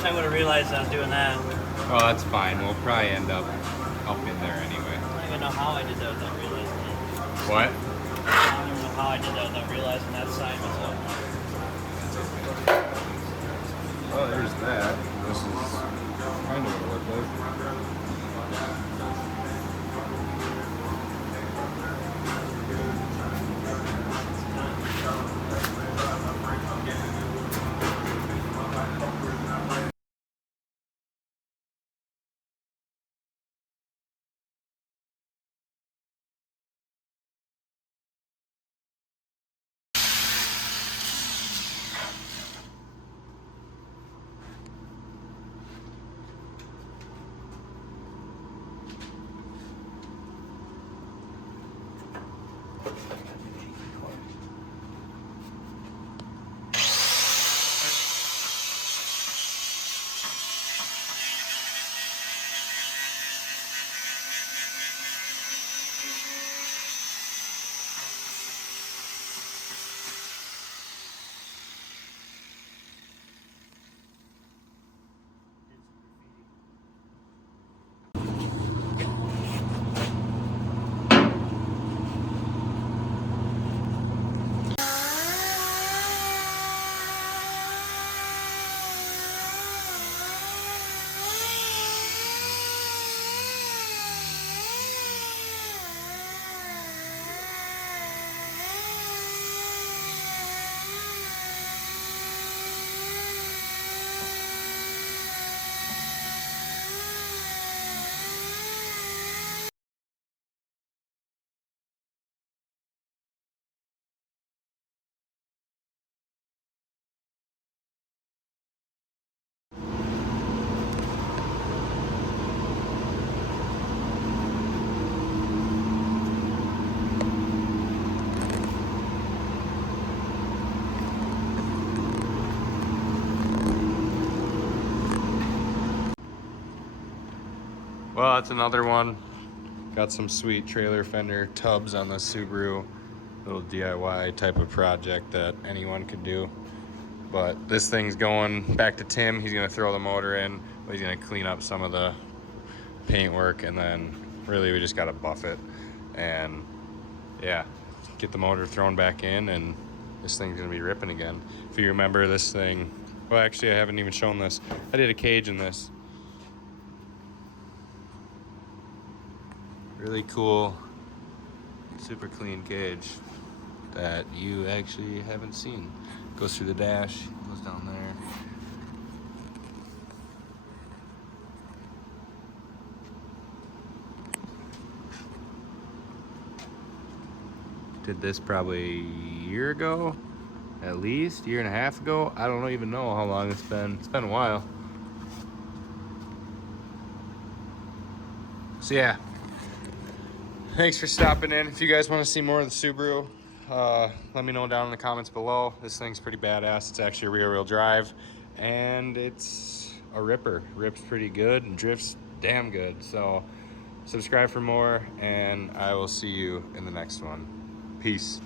wish I would have realized I was doing that. Oh, that's fine. We'll probably end up in there anyway. I don't even know how I did that without realizing it. What? I don't even know how I did that without realizing that side was up. Oh, there's that. This is kind of what it looked like. Well, that's another one. Got some sweet trailer fender tubs on the Subaru. Little DIY type of project that anyone could do. But this thing's going back to Tim. He's gonna throw the motor in, but he's gonna clean up some of the paint work, and then really we just gotta buff it. And yeah, get the motor thrown back in, and this thing's gonna be ripping again. If you remember this thing, well, actually I haven't even shown this. I did a cage in this. Really cool, super clean cage that you actually haven't seen. Goes through the dash, goes down there. Did this probably a year ago, at least, year and a half ago. I don't even know how long it's been. It's been a while. So yeah, thanks for stopping in. If you guys want to see more of the Subaru, let me know down in the comments below. This thing's pretty badass. It's actually a rear-wheel drive, and it's a ripper. Rips pretty good and drifts damn good. So subscribe for more, and I will see you in the next one. Peace.